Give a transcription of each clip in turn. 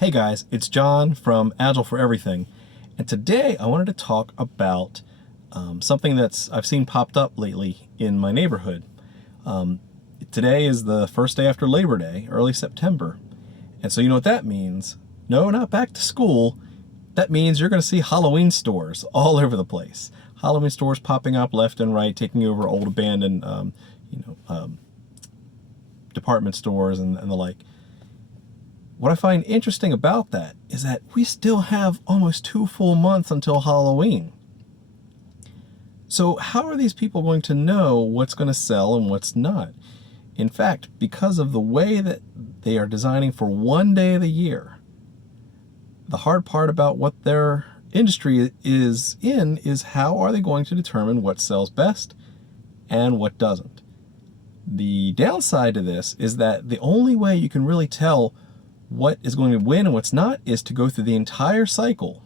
Hey guys, it's John from Agile for Everything, and today I wanted to talk about something I've seen popped up lately in my neighborhood. Today is the first day after Labor Day, early September, and so you know what that means? No, not back to school. That means you're going to see Halloween stores all over the place. Halloween stores popping up left and right, taking over old abandoned department stores and the like. What I find interesting about that is that we still have almost 2 full months until Halloween. So how are these people going to know what's going to sell and what's not? In fact, because of the way that they are designing for one day of the year, the hard part about what their industry is in is how are they going to determine what sells best and what doesn't. The downside to this is that the only way you can really tell what is going to win and what's not is to go through the entire cycle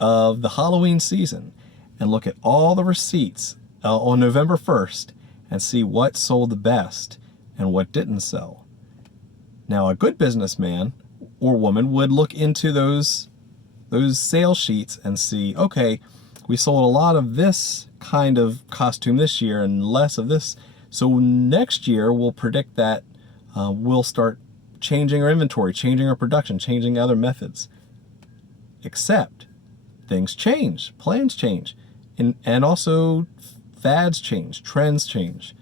of the Halloween season and look at all the receipts on November 1st and see what sold the best and what didn't sell. Now, a good businessman or woman would look into those sales sheets and see, okay, we sold a lot of this kind of costume this year and less of this. So next year we'll predict that we'll start changing our inventory, changing our production, changing other methods. Except things change, plans change, and also fads change, trends change.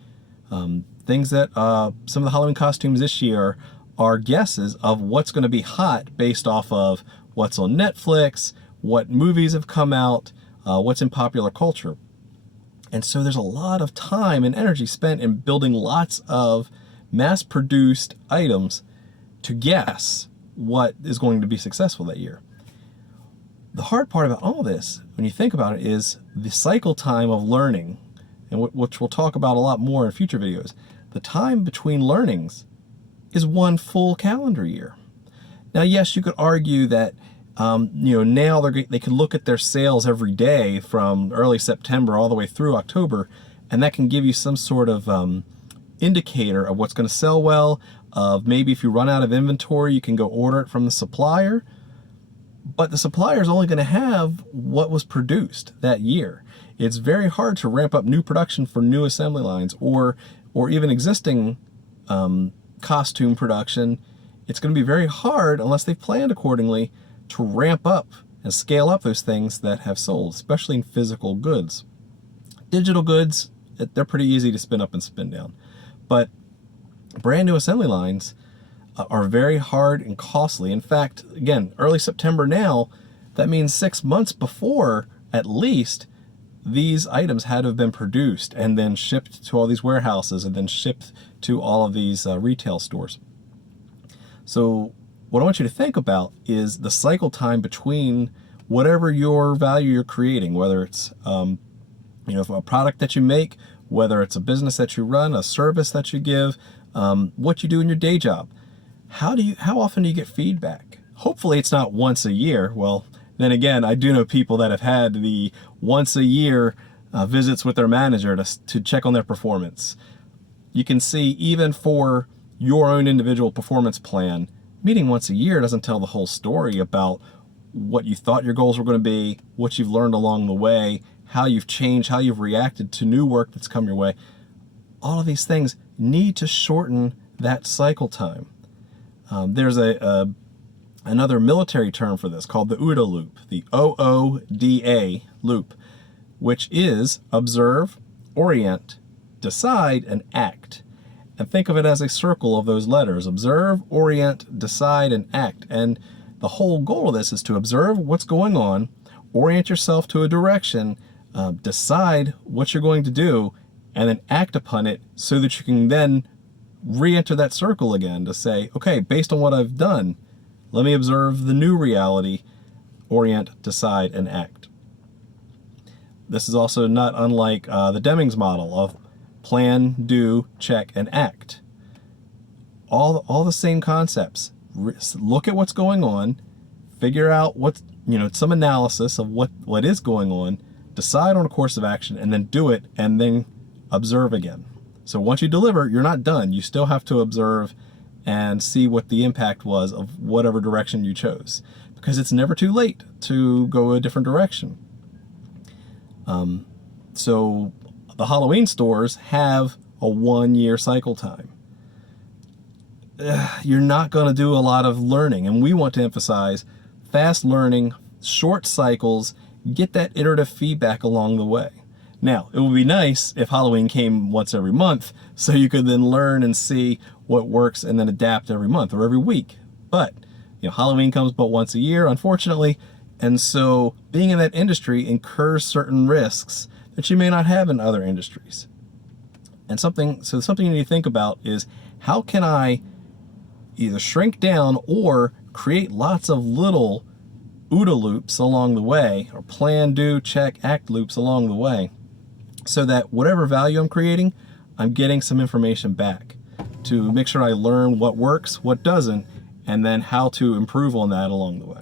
Things that some of the Halloween costumes this year are guesses of what's going to be hot based off of what's on Netflix, what movies have come out, what's in popular culture. And so there's a lot of time and energy spent in building lots of mass-produced items to guess what is going to be successful that year. The hard part about all this, when you think about it, is the cycle time of learning, and which we'll talk about a lot more in future videos. The time between learnings is 1 full calendar year. Now, yes, you could argue that now they can look at their sales every day from early September all the way through October, and that can give you some sort of indicator of what's going to sell well, of maybe if you run out of inventory, you can go order it from the supplier. But the supplier is only going to have what was produced that year. It's very hard to ramp up new production for new assembly lines or even existing costume production. It's going to be very hard unless they've planned accordingly to ramp up and scale up those things that have sold, especially in physical goods. Digital goods, they're pretty easy to spin up and spin down. But brand new assembly lines are very hard and costly. In fact, again, early September now, that means 6 months before, at least, these items had to have been produced and then shipped to all these warehouses and then shipped to all of these retail stores. So what I want you to think about is the cycle time between whatever your value you're creating, whether it's a product that you make, whether it's a business that you run, a service that you give, what you do in your day job. How often do you get feedback? Hopefully it's not once a year. Well, then again, I do know people that have had the once a year visits with their manager to check on their performance. You can see even for your own individual performance plan, meeting once a year doesn't tell the whole story about what you thought your goals were going to be, what you've learned along the way, how you've changed, how you've reacted to new work that's come your way. All of these things need to shorten that cycle time. There's another military term for this called the OODA loop, the OODA loop, which is observe, orient, decide, and act. And think of it as a circle of those letters: observe, orient, decide, and act. And the whole goal of this is to observe what's going on, orient yourself to a direction, decide what you're going to do, and then act upon it so that you can then re-enter that circle again to say, okay, based on what I've done, let me observe the new reality, orient, decide, and act. This is also not unlike the Deming's model of plan, do, check, and act. All the same concepts. Look at what's going on, figure out some analysis of what is going on, decide on a course of action, and then do it, and then observe again. So once you deliver, you're not done. You still have to observe and see what the impact was of whatever direction you chose, because it's never too late to go a different direction. So the Halloween stores have a 1-year cycle time. You're not going to do a lot of learning, and we want to emphasize fast learning, short cycles, get that iterative feedback along the way. Now, it would be nice if Halloween came once every month, so you could then learn and see what works and then adapt every month or every week. But Halloween comes but once a year, unfortunately, and so being in that industry incurs certain risks that you may not have in other industries. And something you need to think about is, how can I either shrink down or create lots of little OODA loops along the way, or plan, do, check, act loops along the way, so that whatever value I'm creating, I'm getting some information back to make sure I learn what works, what doesn't, and then how to improve on that along the way.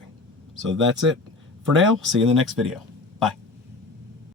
So that's it for now. See you in the next video.